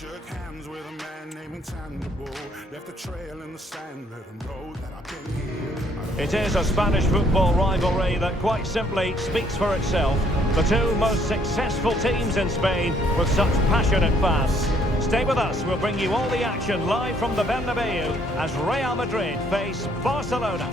Shook hands with a man named Intangible. Left a trail in the sand, let him know that I've been here. It is a Spanish football rivalry that quite simply speaks for itself. The two most successful teams in Spain with such passionate fans. Stay with us, we'll bring you all the action live from the Bernabeu as Real Madrid face Barcelona.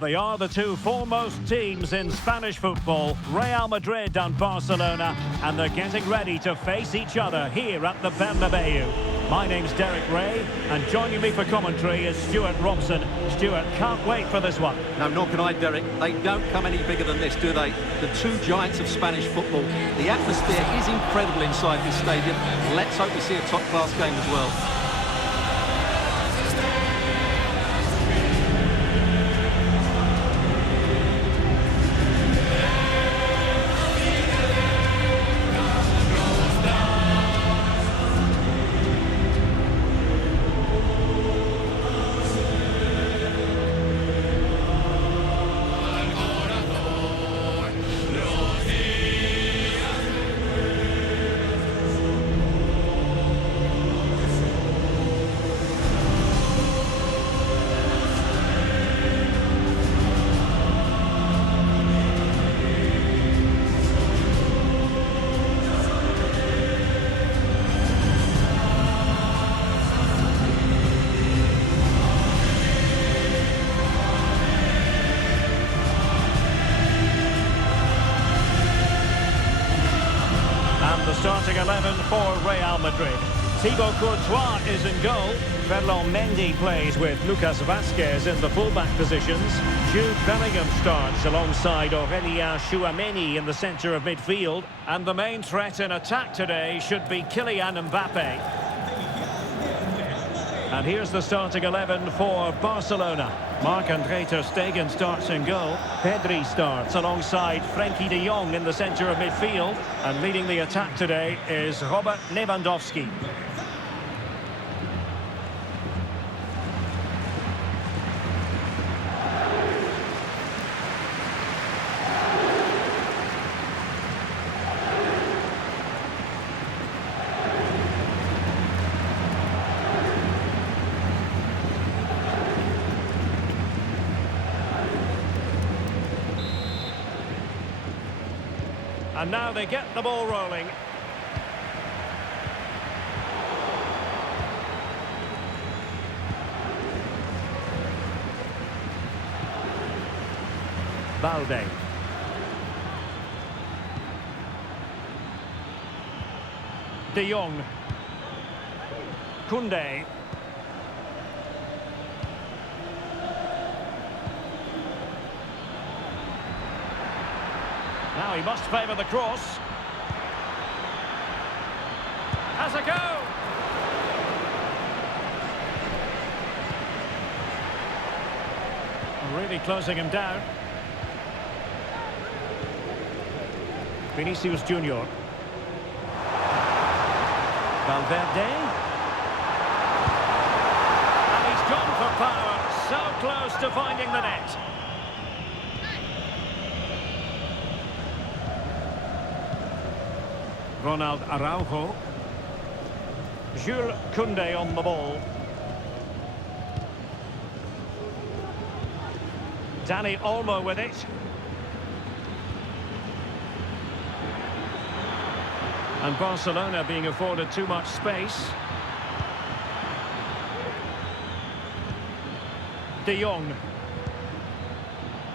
They are the two foremost teams in Spanish football, Real Madrid and Barcelona, and they're getting ready to face each other here at the Bernabeu. My name's Derek Ray, and joining me for commentary is Stuart Robson. Stuart, can't wait for this one. No, nor can I, Derek. They don't come any bigger than this, do they? The two giants of Spanish football. The atmosphere is incredible inside this stadium. Let's hope we see a top-class game as well. Starting 11 for Real Madrid. Thibaut Courtois is in goal. Ferland Mendy plays with Lucas Vazquez in the fullback positions. Jude Bellingham starts alongside Aurélien Tchouaméni in the centre of midfield. And the main threat in attack today should be Kylian Mbappe. And here's the starting 11 for Barcelona. Marc-André ter Stegen starts in goal. Pedri starts alongside Frenkie de Jong in the centre of midfield. And leading the attack today is Robert Lewandowski. And now they get the ball rolling. Balde. De Jong. Koundé. Now he must favour the cross. Has a go! Really closing him down. Vinicius Junior. Valverde. And he's gone for power. So close to finding the net. Ronald Araujo. Jules Koundé on the ball. Dani Olmo with it. And Barcelona being afforded too much space. De Jong.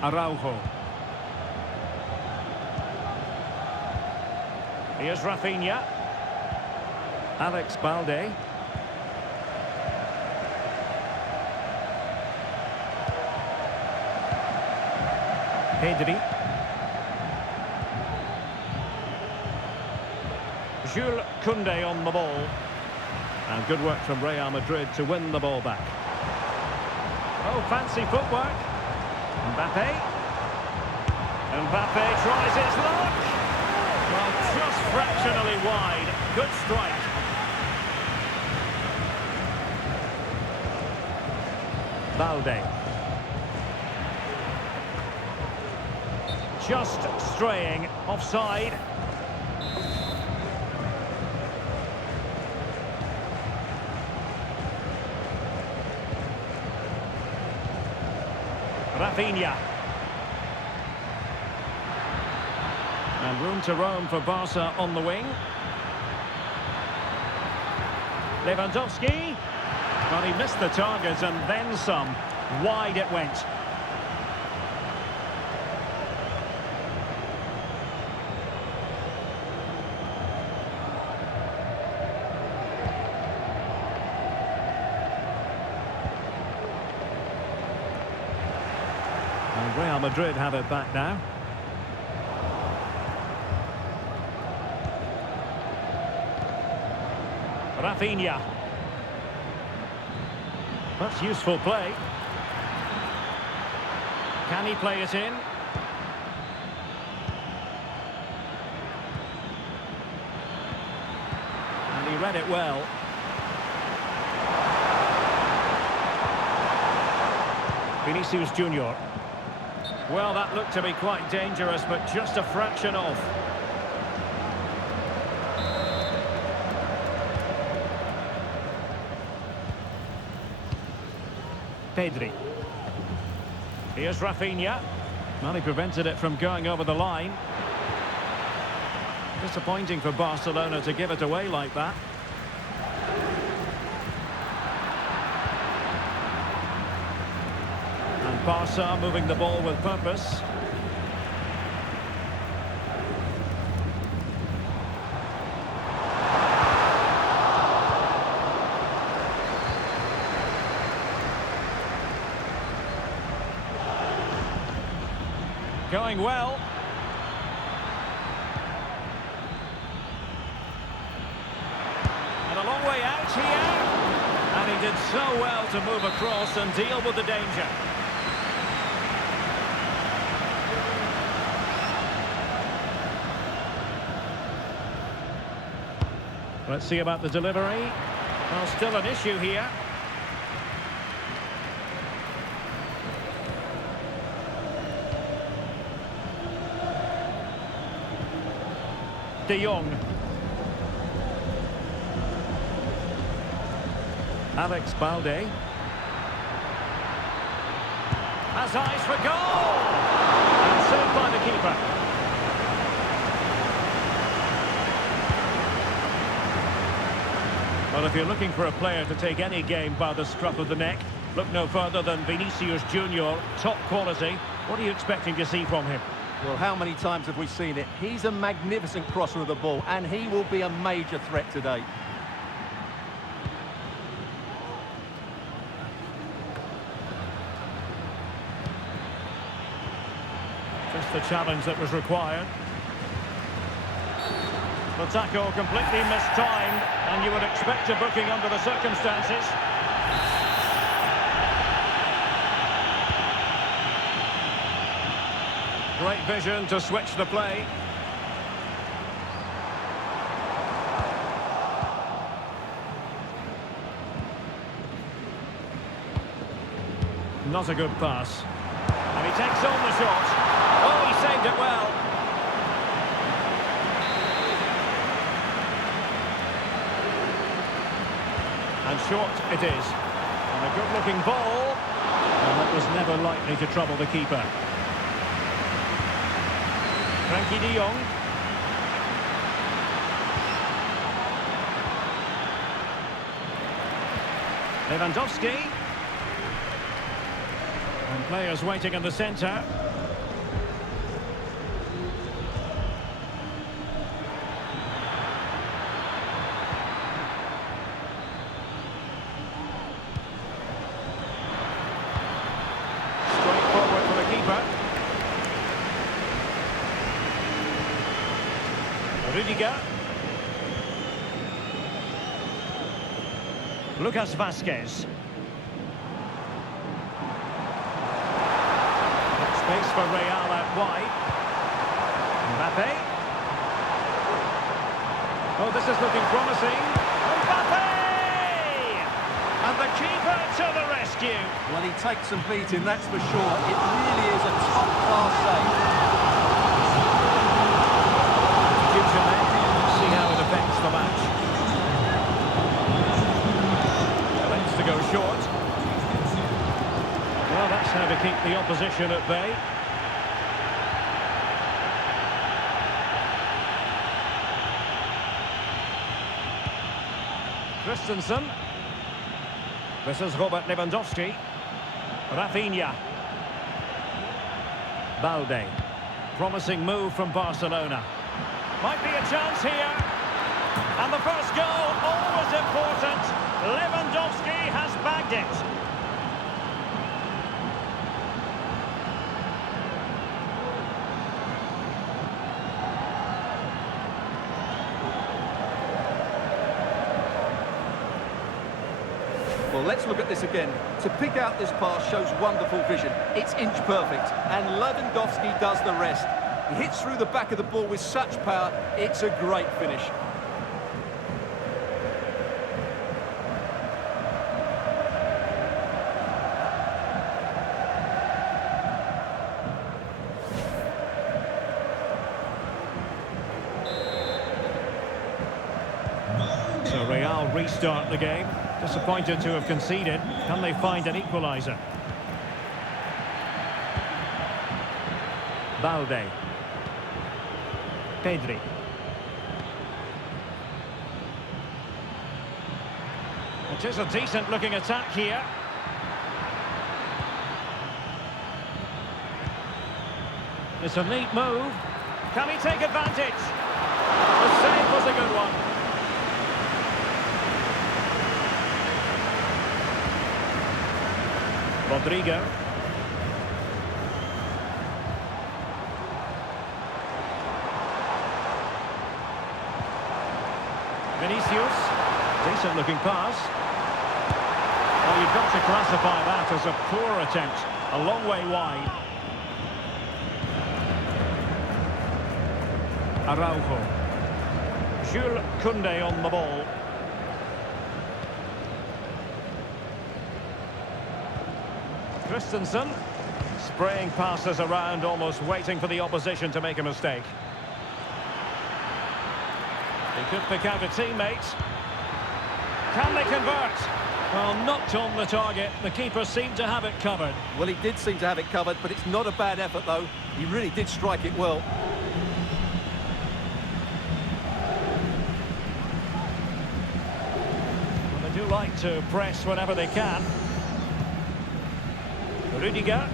Araujo. Here's Rafinha. Alex Balde. Pedri. Jules Koundé on the ball. And good work from Real Madrid to win the ball back. Oh, fancy footwork. Mbappe. Mbappe tries his luck. Well, just fractionally wide. Good strike. Balde. just straying offside. Rafinha. And room to roam for Barca on the wing. Lewandowski. But he missed the target and then some. Wide it went. And Real Madrid have it back now. Rafinha. That's useful play. Can he play it in? And he read it well. Vinicius Junior. Well, that looked to be quite dangerous, but just a fraction off. Pedri. Here's Rafinha. Well, he prevented it from going over the line. Disappointing for Barcelona to give it away like that. And Barca moving the ball with purpose. Going well. And a long way out here. And he did so well to move across and deal with the danger. Let's see about the delivery. Well, still an issue here. De Jong. Alex Balde. Has eyes for goal! And saved by the keeper. Well, if you're looking for a player to take any game by the scruff of the neck, look no further than Vinicius Junior, top quality. What are you expecting to see from him? Well, how many times have we seen it? He's a magnificent crosser of the ball, and he will be a major threat today. Just the challenge that was required. The tackle completely mistimed, and you would expect a booking under the circumstances. Great vision to switch the play. Not a good pass. And he takes on the shot. Oh, he saved it well. And short it is. And a good-looking ball. And that was never likely to trouble the keeper. Frankie de Jong. Lewandowski. And players waiting in the centre. Straight forward for the keeper. Rudiger. Lucas Vazquez. Space for Real out wide. Mbappe. Oh, this is looking promising. Mbappe! And the keeper to the rescue. Well, he takes some beating, that's for sure. It really is a top-class save. opposition at bay. Christensen. This is Robert Lewandowski. Rafinha. Balde. Promising move from Barcelona. Might be a chance here. And the first goal, always important. Lewandowski has bagged it. Well, let's look at this again. To pick out this pass shows wonderful vision. It's inch perfect, and Lewandowski does the rest. He hits through the back of the ball with such power, it's a great finish. So Real restart the game. Disappointed to have conceded. Can they find an equaliser? Balde. Pedri. It is a decent-looking attack here. It's a neat move. Can he take advantage? The save was a good one. Rodrigo. Vinicius. Decent looking pass. Well, you've got to classify that as a poor attempt. A long way wide. Araujo. Jules Koundé on the ball. Christensen, spraying passes around, almost waiting for the opposition to make a mistake. He could pick out a teammate. Can they convert? Well, not on the target. The keeper seemed to have it covered. Well, he did seem to have it covered, but it's not a bad effort, though. He really did strike it well. Well, they do like to press whenever they can. Rudiger.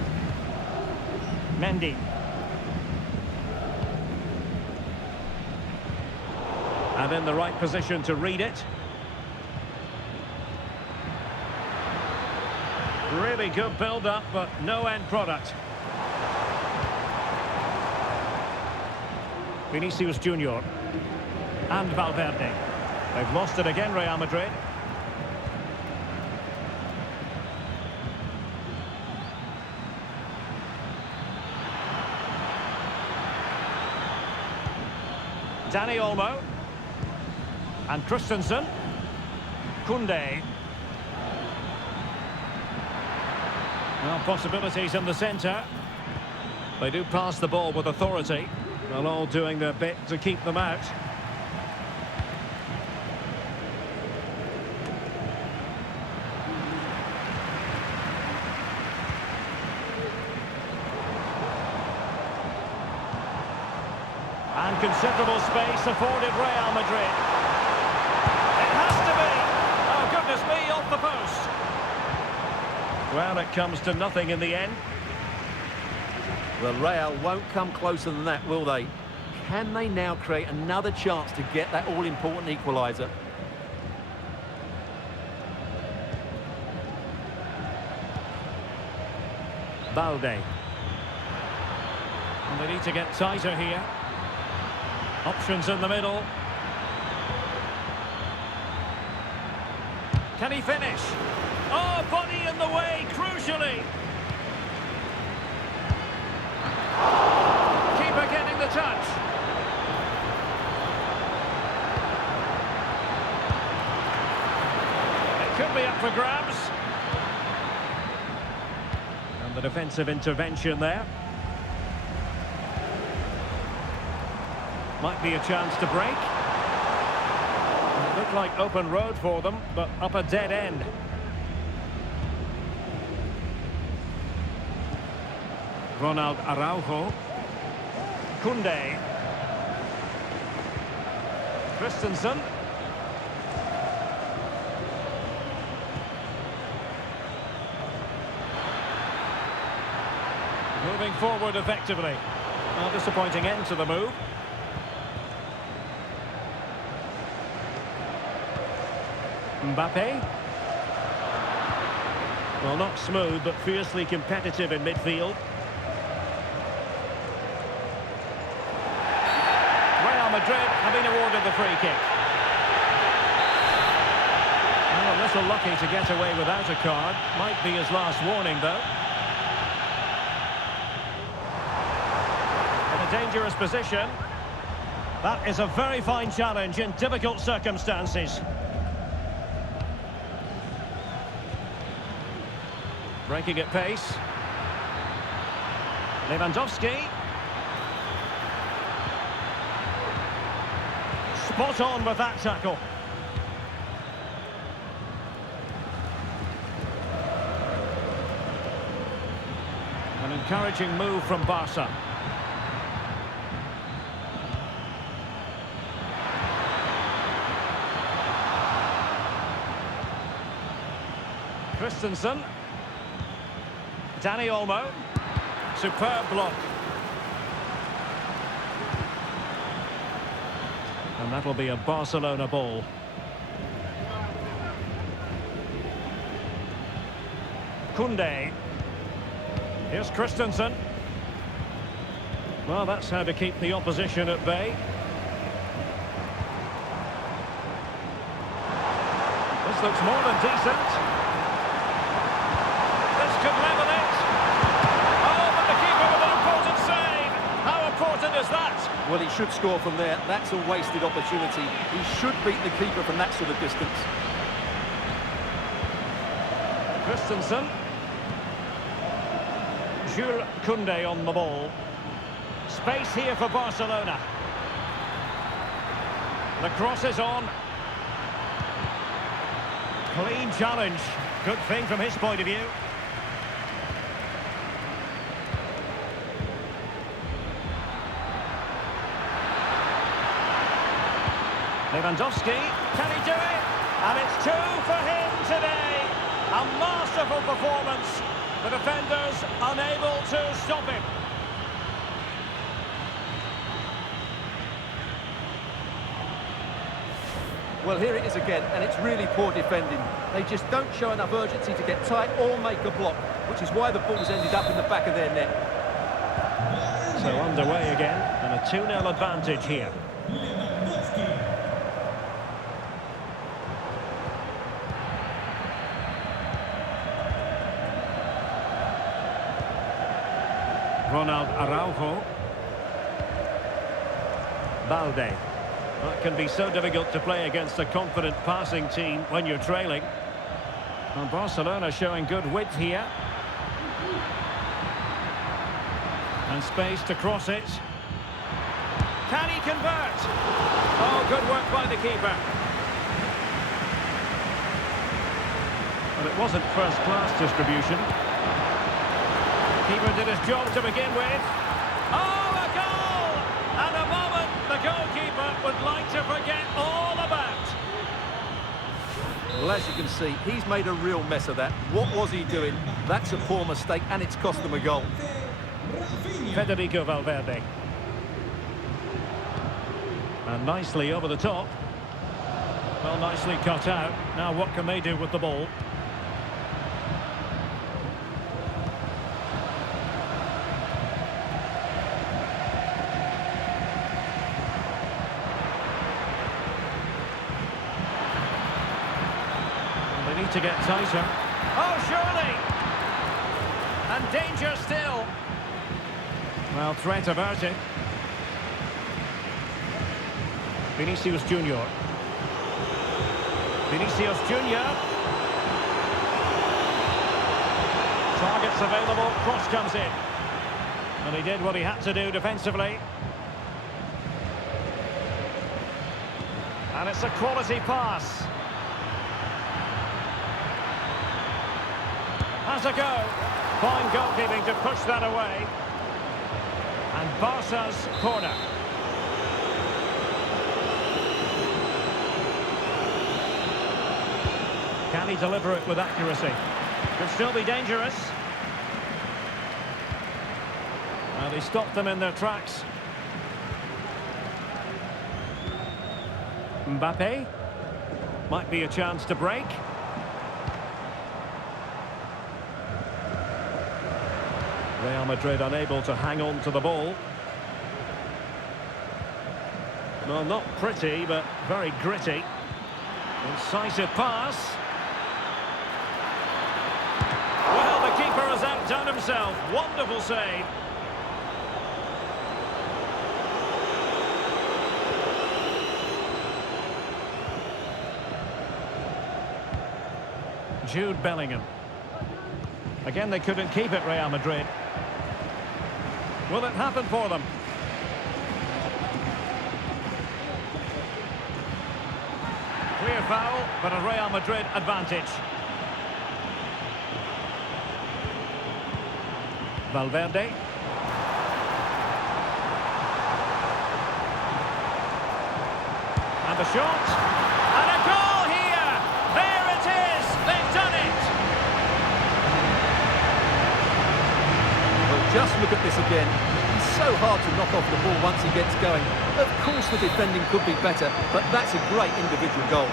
Mendy. And in the right position to read it. Really good build-up, but no end product. Vinicius Junior. And Valverde. They've lost it again, Real Madrid. Dani Olmo. And Christensen. Koundé. Well, possibilities in the centre. They do pass the ball with authority. They're all doing their bit to keep them out. And considerable space afforded Real Madrid. It has to be! Oh, goodness me, off the post. Well, it comes to nothing in the end. Well, Real won't come closer than that, will they? Can they now create another chance to get that all-important equaliser? Balde. And they need to get tighter here. Options in the middle. Can he finish? Oh, body in the way, crucially. Keeper getting the touch. It could be up for grabs. And the defensive intervention there. Might be a chance to break. It looked like open road for them, but up a dead end. Ronald Araujo. Koundé. Christensen. Moving forward effectively. A disappointing end to the move. Mbappe. Well, not smooth, but fiercely competitive in midfield. Real Madrid have been awarded the free kick. Well, a little lucky to get away without a card. Might be his last warning, though. In a dangerous position. That is a very fine challenge in difficult circumstances. Breaking at pace. Lewandowski. Spot on with that tackle. An encouraging move from Barca. Christensen. Dani Olmo. Superb block. And that'll be a Barcelona ball. Koundé. Here's Christensen. Well, that's how to keep the opposition at bay. This looks more than decent. This could level it. Oh, but the keeper with an important save. How important is that? Well, he should score from there. That's a wasted opportunity. He should beat the keeper from that sort of distance. Christensen. Jules Koundé on the ball. Space here for Barcelona. The cross is on. Clean challenge. Good thing from his point of view. Lewandowski, can he do it? And it's 2 for him today. A masterful performance. The defenders unable to stop him. Well, here it is again, and it's really poor defending. They just don't show enough urgency to get tight or make a block, which is why the ball's ended up in the back of their net. So underway again, and a 2-0 advantage here. Ronald Araujo. Balde. That can be so difficult to play against a confident passing team when you're trailing. And Barcelona showing good width here. And space to cross it. Can he convert? Oh, good work by the keeper. But it wasn't first-class distribution. Keeper did his job to begin with. Oh, a goal! And a moment the goalkeeper would like to forget all about. Well, as you can see, he's made a real mess of that. What was he doing? That's a poor mistake, and it's cost them a goal. Federico Valverde. And nicely over the top. Well, nicely cut out. Now what can they do with the ball? They need to get tighter. Oh, surely! And danger still. Well, threat averted. Vinicius Junior. Vinicius Junior. Targets available, cross comes in. And he did what he had to do defensively. And it's a quality pass. Has a go. Fine goalkeeping to push that away. Barca's corner. Can he deliver it with accuracy? Could still be dangerous. And he stopped them in their tracks. Mbappe. Might be a chance to break. Real Madrid unable to hang on to the ball. Well, not pretty, but very gritty. Incisive pass. Well, the keeper has outdone himself. Wonderful save. Jude Bellingham. Again, they couldn't keep it, Real Madrid. Will it happen for them? Clear foul, but a Real Madrid advantage. Valverde. And the shot. And a goal here! There it is! They've done it! Well, just look at this again. He's so hard to knock off the ball once he gets going. Of course the defending could be better, but that's a great individual goal.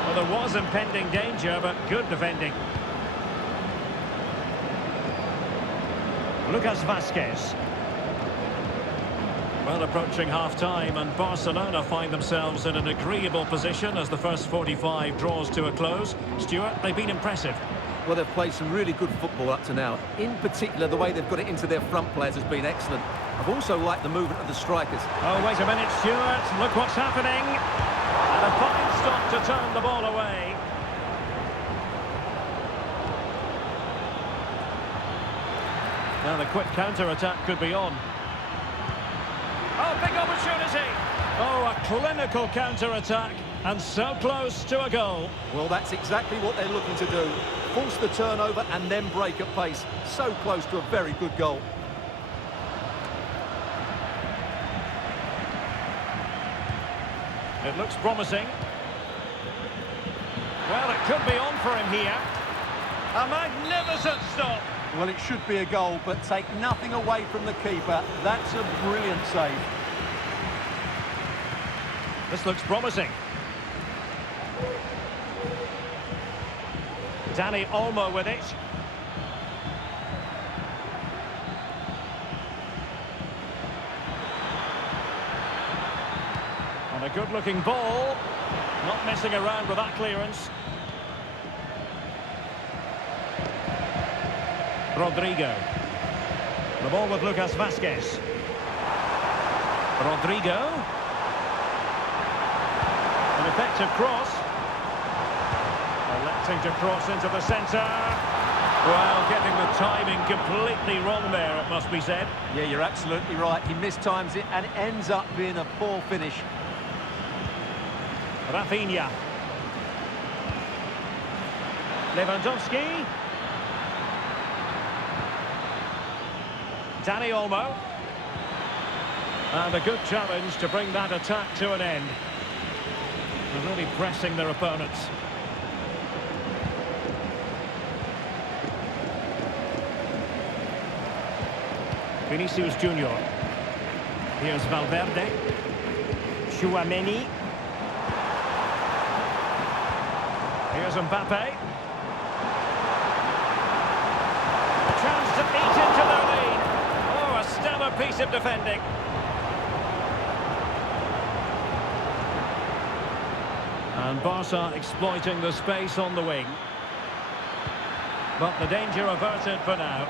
Well, there was impending danger, but good defending. Lucas Vazquez. Well, approaching half-time, and Barcelona find themselves in an agreeable position as the first 45 draws to a close. Stuart, they've been impressive. Well, they've played some really good football up to now. In particular, the way they've got it into their front players has been excellent. I've also liked the movement of the strikers. Oh, wait a minute, Stuart. Look what's happening. And a fine stop to turn the ball away. Now the quick counter-attack could be on. Oh, big opportunity! Oh, a clinical counter-attack, and so close to a goal. Well, that's exactly what they're looking to do. Force the turnover and then break at pace. So close to a very good goal. It looks promising. Well, it could be on for him here. A magnificent stop. Well, it should be a goal, but take nothing away from the keeper. That's a brilliant save. This looks promising. Dani Olmo with it. And a good-looking ball. Not messing around with that clearance. Rodrigo. The ball with Lucas Vazquez. Rodrigo. An effective cross. Electing to cross into the centre. Well, getting the timing completely wrong there, it must be said. Yeah, you're absolutely right. He mistimes it and it ends up being a poor finish. Rafinha. Lewandowski. Dani Olmo. And a good challenge to bring that attack to an end. They're really pressing their opponents. Vinicius Junior. Here's Valverde. Tchouaméni. Here's Mbappe. A chance to eat into their lead. Oh, a stellar piece of defending. And Barca exploiting the space on the wing. But the danger averted for now.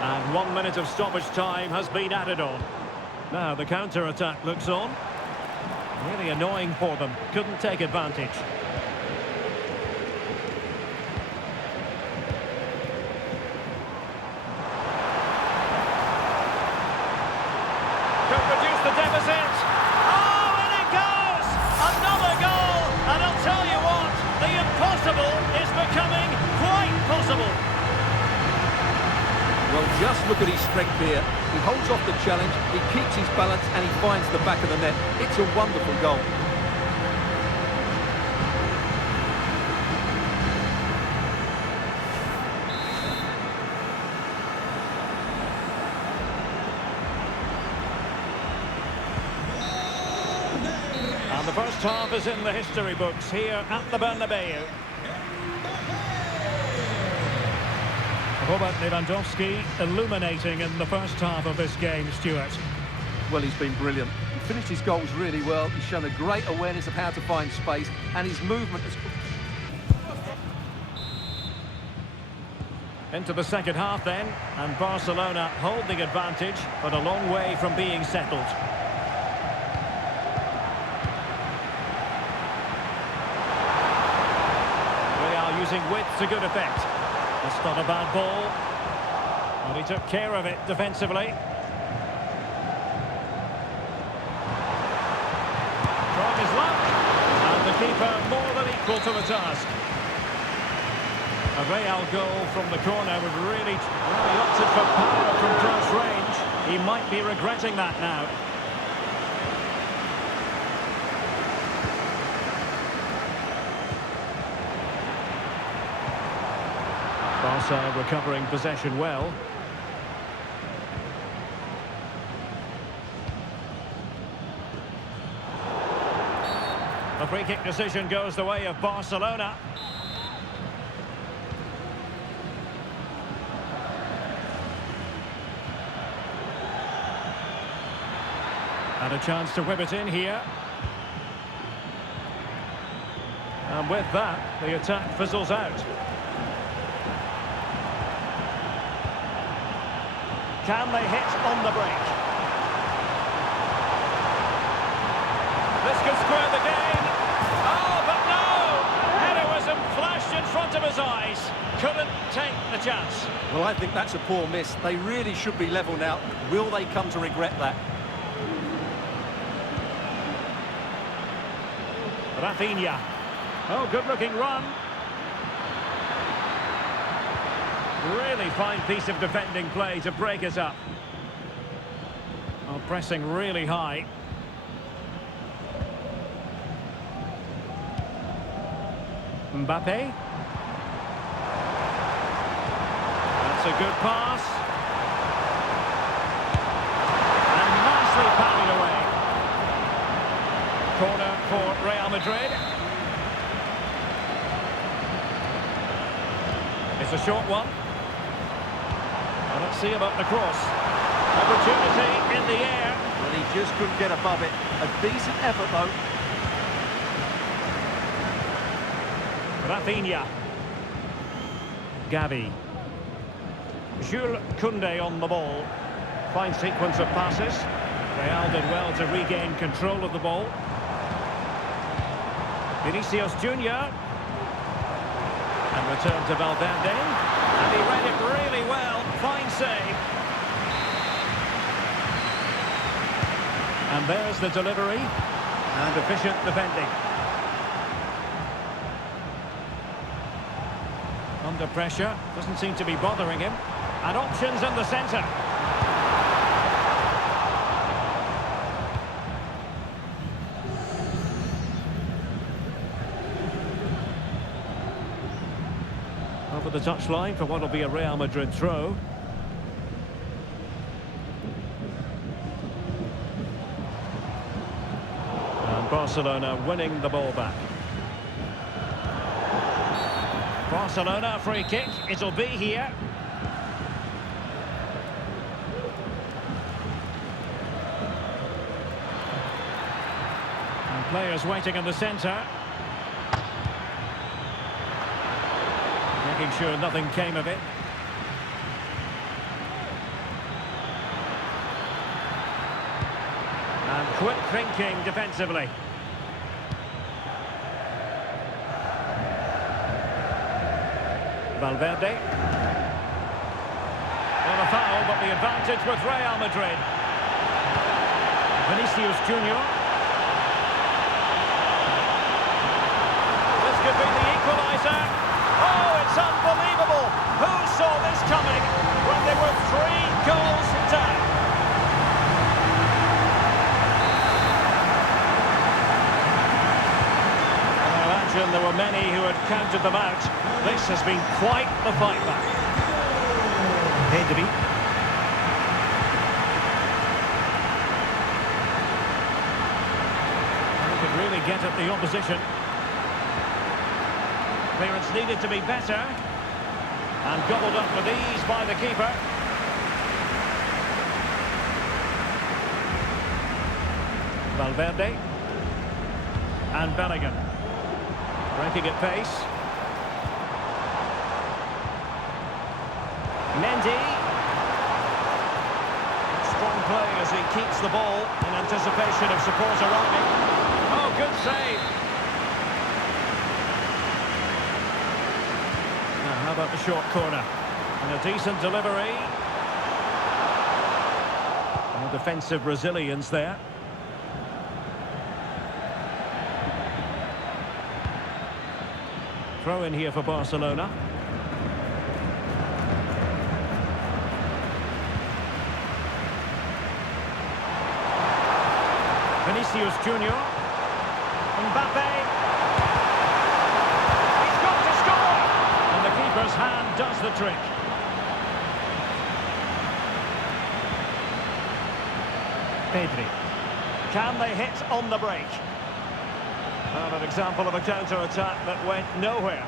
And 1 minute of stoppage time has been added on. Now the counter-attack looks on. Really annoying for them. Couldn't take advantage. Could reduce the deficit. Oh, and it goes! possible. Well, just look at his strength here. He holds off the challenge, he keeps his balance, and he finds the back of the net. It's a wonderful goal. And the first half is in the history books here at the Bernabeu. Robert Lewandowski illuminating in the first half of this game, Stuart. Well, he's been brilliant. He finished his goals really well. He's shown a great awareness of how to find space, and his movement has... Into the second half then, and Barcelona hold the advantage, but a long way from being settled. Real using width to good effect. That's not a bad ball. And he took care of it defensively. Strong his luck. And the keeper more than equal to the task. A Real goal from the corner would really... Well, he opted for power from close range. He might be regretting that now. Barca recovering possession well. The free kick decision goes the way of Barcelona. And a chance to whip it in here. And with that, the attack fizzles out. Can they hit on the break? This could square the game. Oh, but no! Heroism flashed in front of his eyes. Couldn't take the chance. Well, I think that's a poor miss. They really should be level now. Will they come to regret that? Rafinha. Oh, good-looking run. Really fine piece of defending play to break us up. Oh, pressing really high. Mbappe. That's a good pass. And nicely paddled away. Corner for Real Madrid. It's a short one. Well, let's see about the cross. Opportunity in the air. Well, he just couldn't get above it. A decent effort, though. Rafinha. Gavi. Jules Koundé on the ball. Fine sequence of passes. Real did well to regain control of the ball. Vinicius Junior. And return to Valverde. And he read it really well. Fine save. And there's the delivery. And efficient defending. Under pressure. Doesn't seem to be bothering him. And options in the centre. Over the touchline for what will be a Real Madrid throw. And Barcelona winning the ball back. Barcelona free kick, it'll be here. And players waiting in the centre. Making sure nothing came of it. And quick thinking defensively. Valverde. On a foul, but the advantage with Real Madrid. Vinicius Junior. This could be the equaliser. Oh, it's unbelievable. imagine there were many who had counted them out. This has been quite the fight back. Pedri. He could really get at the opposition. Clearance needed to be better. And gobbled up with ease by the keeper. Valverde. And Bellingham. Breaking at pace. Mendy. Strong play as he keeps the ball in anticipation of support arriving. Oh, good save. Now, how about the short corner? And a decent delivery. And defensive resilience there. Throw in here for Barcelona. Vinicius Junior. Mbappe. He's got to score! And the keeper's hand does the trick. Pedri. Can they hit on the break? Well, an example of a counter-attack that went nowhere.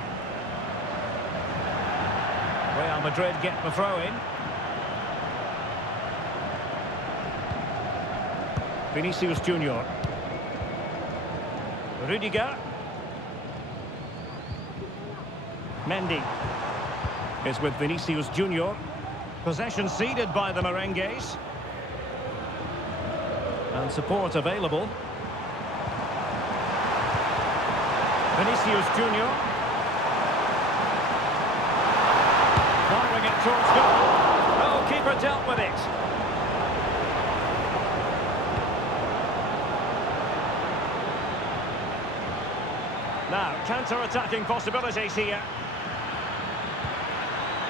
Real Madrid get the throw-in. Vinicius Junior. Rudiger. Mendy is with Vinicius Junior. Possession ceded by the Merengues. And support available. Vinicius Junior. Firing it towards goal. Oh, keeper dealt with it. Now, counter-attacking possibilities here.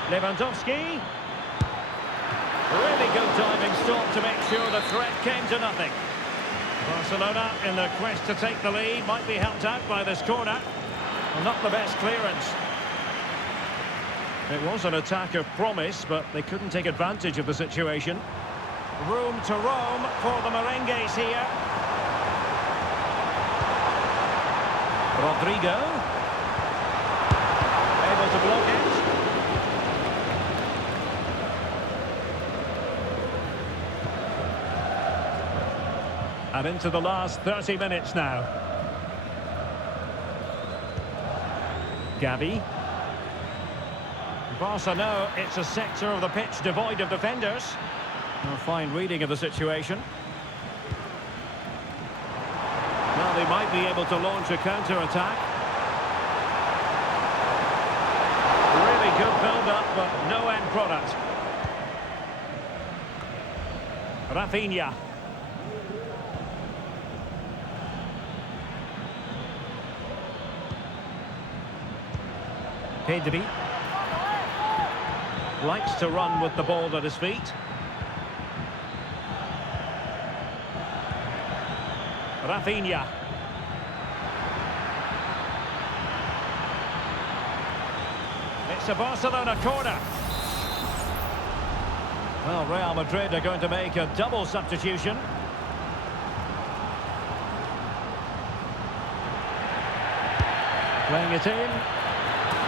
Lewandowski. Really good diving stop to make sure the threat came to nothing. Barcelona, in their quest to take the lead, might be helped out by this corner. Well, not the best clearance. It was an attack of promise, but they couldn't take advantage of the situation. Room to roam for the Merengues here. Rodrigo. Able to block it. And into the last 30 minutes now. Gavi. Barca know it's a sector of the pitch devoid of defenders. A fine reading of the situation. Well, they might be able to launch a counter-attack. Really good build-up, but no end product. Rafinha. Pedri likes to run with the ball at his feet. Rafinha. It's a Barcelona corner. Well, Real Madrid are going to make a double substitution. Playing it in.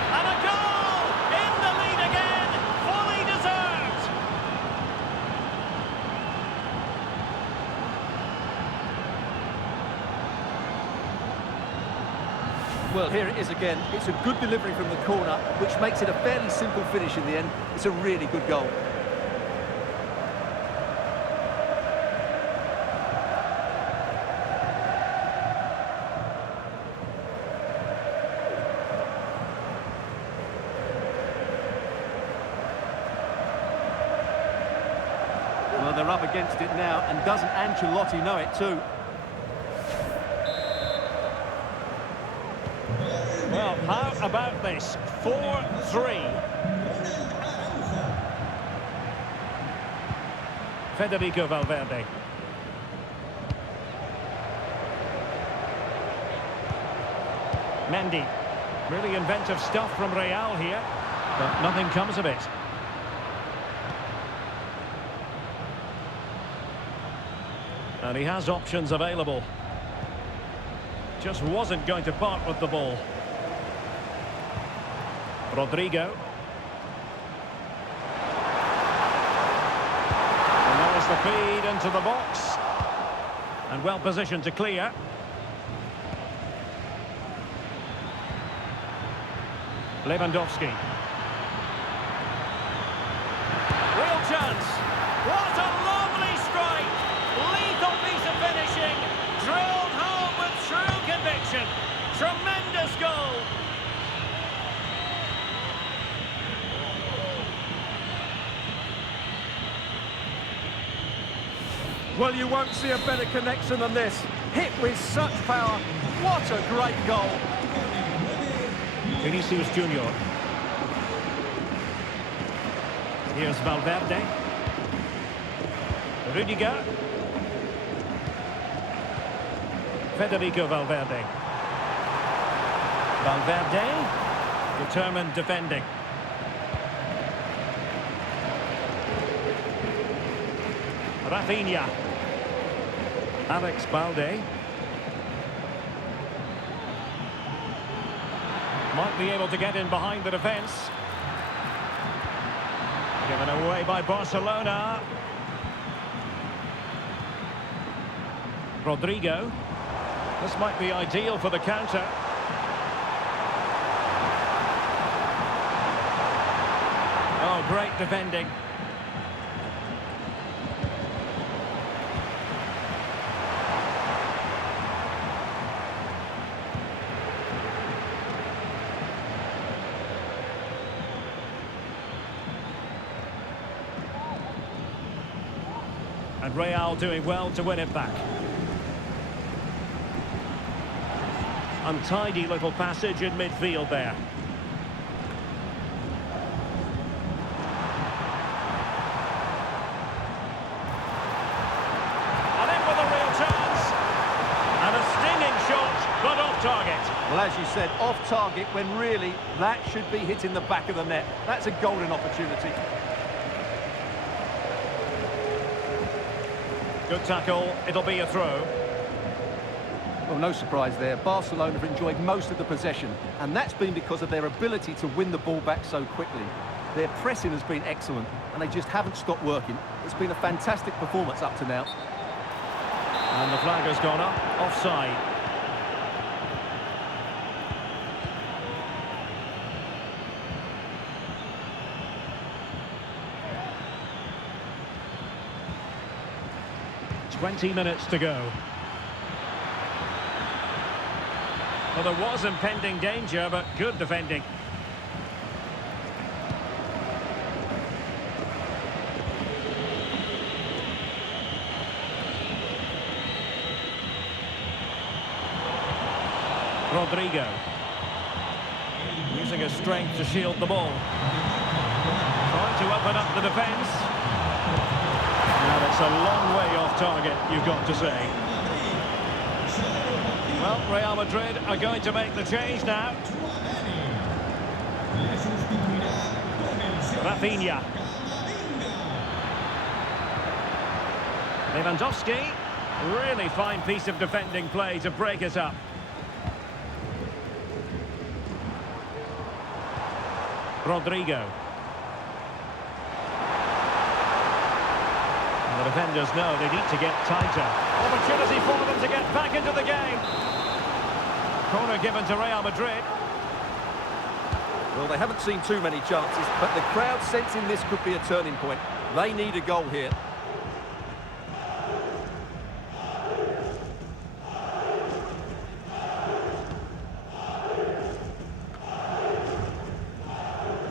And a goal! In the lead again! Fully deserved! Well, here it is again. It's a good delivery from the corner, which makes it a fairly simple finish in the end. It's a really good goal. Well, they're up against it now, and doesn't Ancelotti know it too? Well, how about this? 4-3. Federico Valverde. Mendy. Really inventive stuff from Real here, but nothing comes of it. And he has options available. Just wasn't going to part with the ball. Rodrigo. And there's the feed into the box. And well positioned to clear. Lewandowski. Real chance. What a lovely strike. Lethal piece of finishing. Drilled home with true conviction. Tremendous goal. Well, you won't see a better connection than this. Hit with such power. What a great goal. Vinicius Junior. Here's Valverde. Rudiger. Federico Valverde. Valverde. Determined defending. Rafinha. Alex Balde. Might be able to get in behind the defence. Given away by Barcelona. Rodrigo. This might be ideal for the counter. Oh, great defending. And Real doing well to win it back. Untidy little passage in midfield there. And in with a real chance. And a stinging shot, but off target. Well, as you said, off target when really that should be hitting the back of the net. That's a golden opportunity. Good tackle, it'll be a throw. Well, no surprise there. Barcelona have enjoyed most of the possession, and that's been because of their ability to win the ball back so quickly. Their pressing has been excellent, and they just haven't stopped working. It's been a fantastic performance up to now. And the flag has gone up, offside. "20 minutes to go." Well, there was impending danger, but good defending. Rodrigo. Using his strength to shield the ball. Trying to open up the defence. Now it's a long way off target, you've got to say. Well, Real Madrid are going to make the change now. Rafinha. Lewandowski. Really fine piece of defending play to break it up. Rodrigo. And the defenders know they need to get tighter. Opportunity for them to get back into the game. Corner given to Real Madrid. Well, they haven't seen too many chances, but the crowd sensing this could be a turning point. They need a goal here.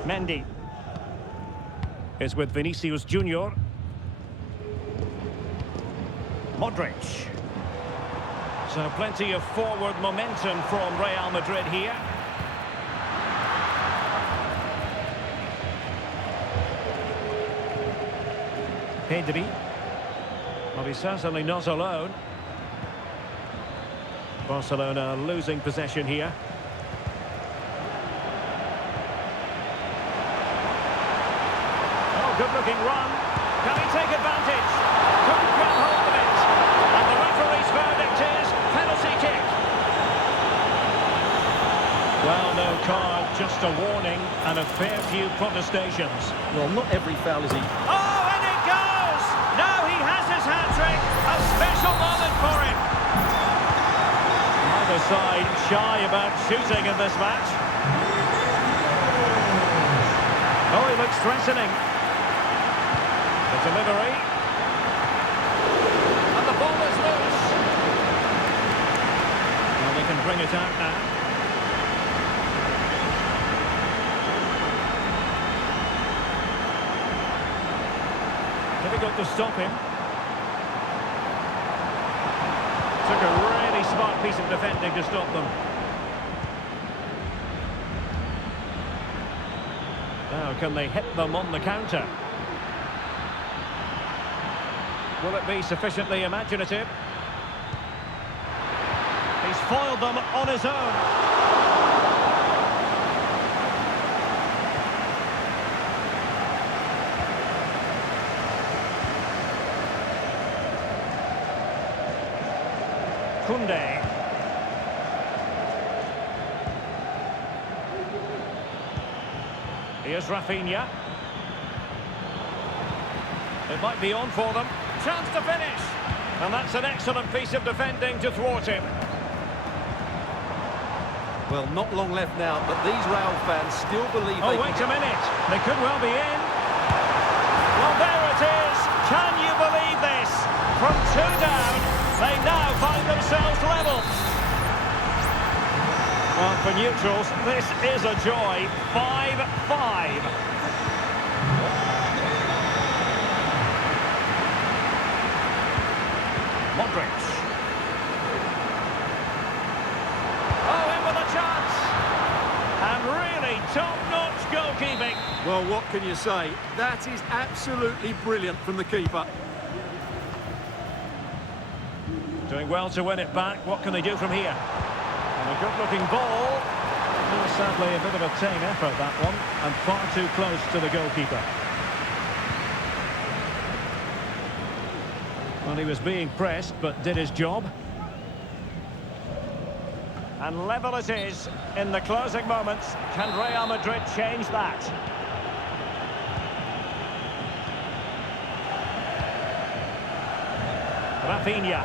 Mendy is with Vinicius Junior. Modric. So plenty of forward momentum from Real Madrid here. Pedri. Well, he's certainly not alone. Barcelona losing possession here. good-looking run. Can he take advantage? Couldn't grab hold of it. And the referee's verdict is penalty kick. Well, no card, just a warning and a fair few protestations. Well, not every foul is equal. Oh, and it goes! Now he has his hat-trick. A special moment for him. Neither side shy about shooting in this match. Oh, he looks threatening. The delivery. And the ball is loose. Well, they can bring it out now. Difficult to stop him. Took a really smart piece of defending to stop them. Now, can they hit them on the counter? Will it be sufficiently imaginative? He's foiled them on his own. Kunde. Here's Rafinha. It might be on for them. Chance to finish. And that's an excellent piece of defending to thwart him. Well, not long left now, but these Real fans still believe Oh, they wait can... a minute. They could well be in. Well, there it is. Can you believe this? From 2 down, they now find themselves level. Well, for neutrals, this is a joy. 5-5. Modric. Oh, in with a chance. And really top-notch goalkeeping. Well, what can you say? That is absolutely brilliant from the keeper. Doing well to win it back. What can they do from here? And a good-looking ball. Well, sadly, a bit of a tame effort, that one. And far too close to the goalkeeper. Well, he was being pressed, but did his job. And level it is in the closing moments. Can Real Madrid change that? Rafinha.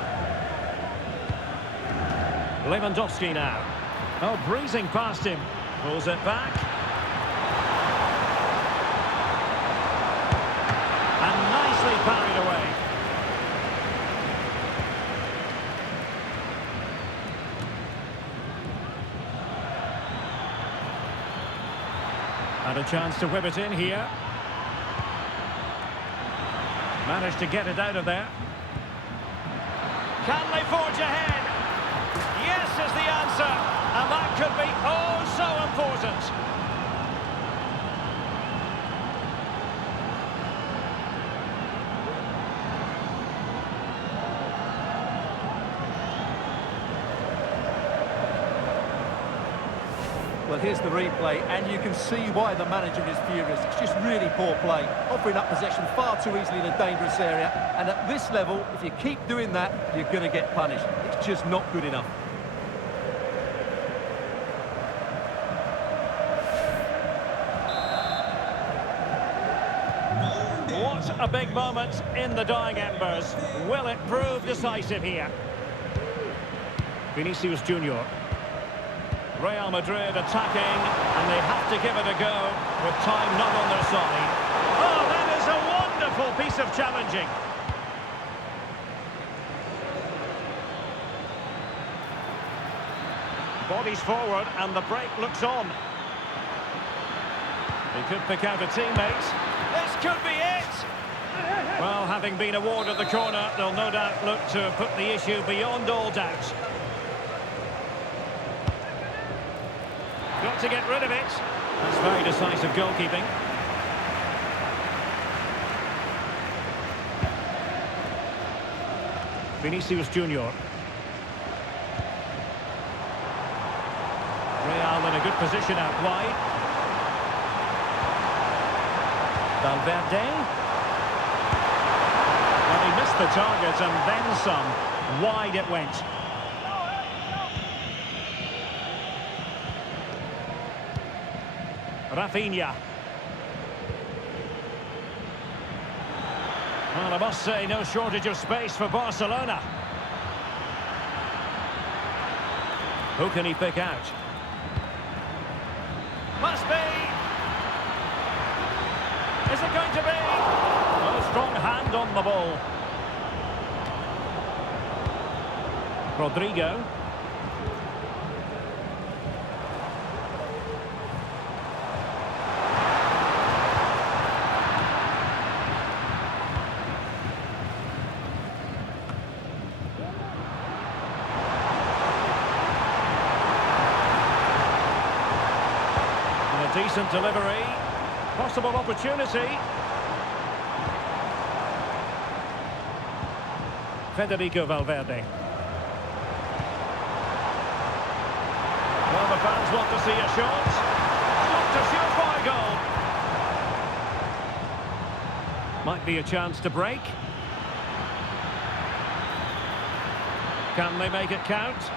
Lewandowski now. Oh, breezing past him. Pulls it back. And nicely parried away. Had a chance to whip it in here. Managed to get it out of there. Can they forge ahead? Yes is the answer. And that could be oh so important. Well, here's the replay, and you can see why the manager is furious. It's just really poor play, offering up possession far too easily in a dangerous area. And at this level, if you keep doing that, you're going to get punished. It's just not good enough. What a big moment in the dying embers. Will it prove decisive here? Vinicius Junior. Real Madrid attacking, and they have to give it a go with time not on their side. Oh, that is a wonderful piece of challenging. Bodies forward, and the break looks on. He could pick out a teammate. This could be it! Well, having been awarded the corner, they'll no doubt look to put the issue beyond all doubt. Got to get rid of it. That's very decisive goalkeeping. Vinicius Junior. Real in a good position out wide. Valverde. Well, he missed the target and then some. Wide it went. Rafinha. Well, I must say, no shortage of space for Barcelona. Who can he pick out? Must be! Is it going to be? Oh, strong hand on the ball. Rodrigo. Decent delivery, possible opportunity. Federico Valverde. Well, the fans want to see a shot. Not a surefire goal. Might be a chance to break. Can they make it count?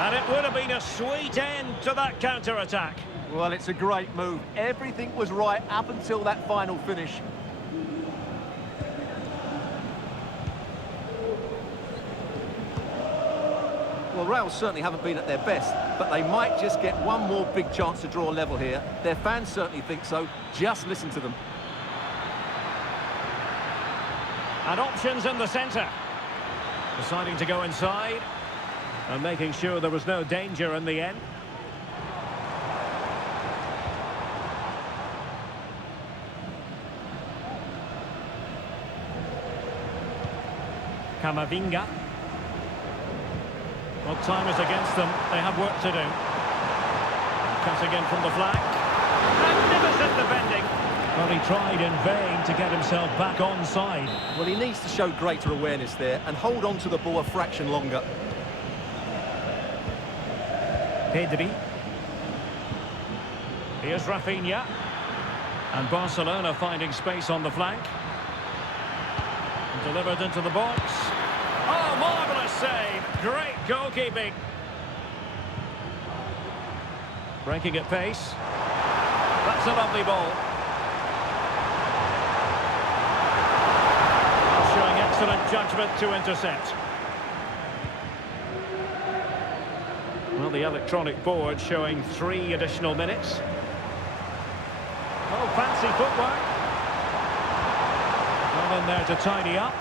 And it would have been a sweet end to that counter-attack. Well, it's a great move. Everything was right up until that final finish. Well, Real certainly haven't been at their best, but they might just get one more big chance to draw level here. Their fans certainly think so. Just listen to them. And options in the centre. Deciding to go inside. And making sure there was no danger in the end. Camavinga. Well, time is against them. They have work to do. Cutting in from the flank. Magnificent defending. Well, he tried in vain to get himself back onside. Well, he needs to show greater awareness there and hold on to the ball a fraction longer. Pedri. Here's Rafinha. And Barcelona finding space on the flank. Delivered into the box. Oh, marvellous save. Great goalkeeping. Breaking at pace. That's a lovely ball. Showing excellent judgment to intercept. Well, the electronic board showing 3 additional minutes. Oh, fancy footwork. Well in there to tidy up.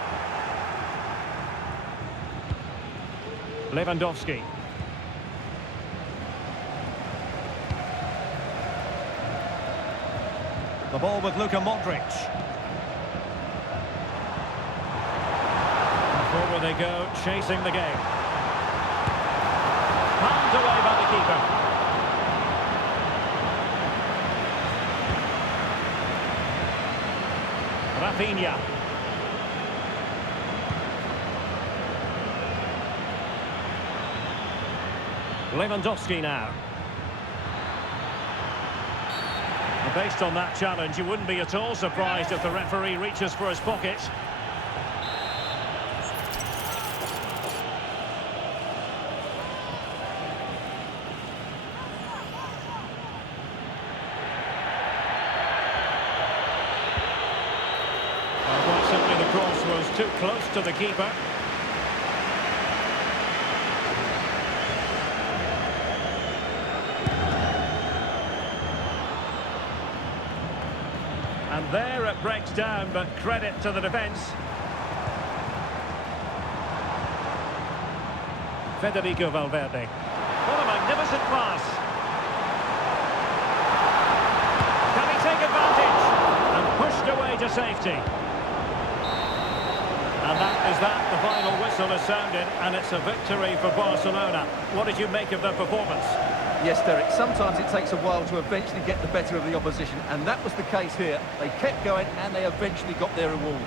Lewandowski. The ball with Luka Modric. And forward they go, chasing the game. Palmed away by the keeper. Rafinha. Lewandowski now. And based on that challenge, you wouldn't be at all surprised if the referee reaches for his pocket. Simply the cross was too close to the keeper. And there it breaks down, but credit to the defence. Federico Valverde. What a magnificent pass. Can he take advantage? And pushed away to safety. And that is that. The final whistle has sounded, and it's a victory for Barcelona. What did you make of their performance? Yes, Derek, sometimes it takes a while to eventually get the better of the opposition, and that was the case here. They kept going, and they eventually got their reward.